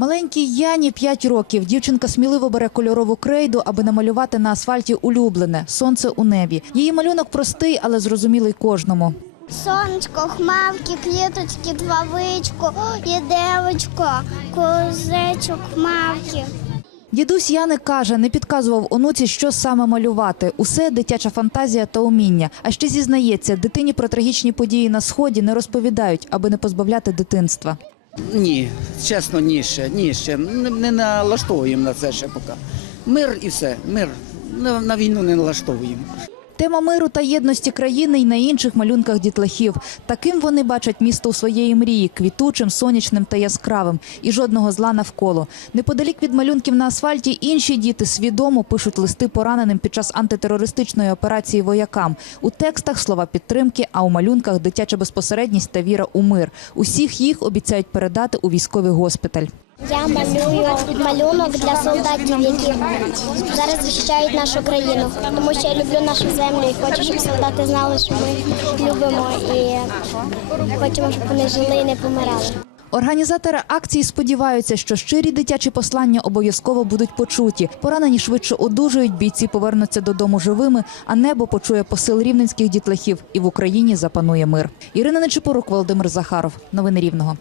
Маленькій Яні 5 років. Дівчинка сміливо бере кольорову крейду, аби намалювати на асфальті улюблене сонце у небі. Її малюнок простий, але зрозумілий кожному. Сонечко, хмавки, квіточки, двавичку, і девочко, козечок, хмавки. Дідусь Яни каже, не підказував онуці, що саме малювати. Усе дитяча фантазія та уміння. А ще зізнається, дитині про трагічні події на сході не розповідають, аби не позбавляти дитинства. Ні, чесно, ні ще, ні ще. Не, не налаштовуємо на це ще поки. Мир і все, мир. На, на війну не налаштовуємо. Тема миру та єдності країни й на інших малюнках дітлахів. Таким вони бачать місто у своєї мрії, квітучим, сонячним та яскравим, і жодного зла навколо. Неподалік від малюнків на асфальті інші діти свідомо пишуть листи пораненим під час антитерористичної операції воякам. У текстах слова підтримки, а у малюнках дитяча безпосередність та віра у мир. Усіх їх обіцяють передати у військовий госпіталь. Я малюю малюнок для солдатів, які зараз захищають нашу країну, тому що я люблю нашу землю і хочу, щоб солдати знали, що ми любимо і хочемо, щоб вони жили і не помирали. Організатори акції сподіваються, що щирі дитячі послання обов'язково будуть почуті. Поранені швидше одужують, бійці повернуться додому живими, а небо почує посил рівненських дітлахів, і в Україні запанує мир. Ірина Нечипорук, Володимир Захаров. Новини Рівного.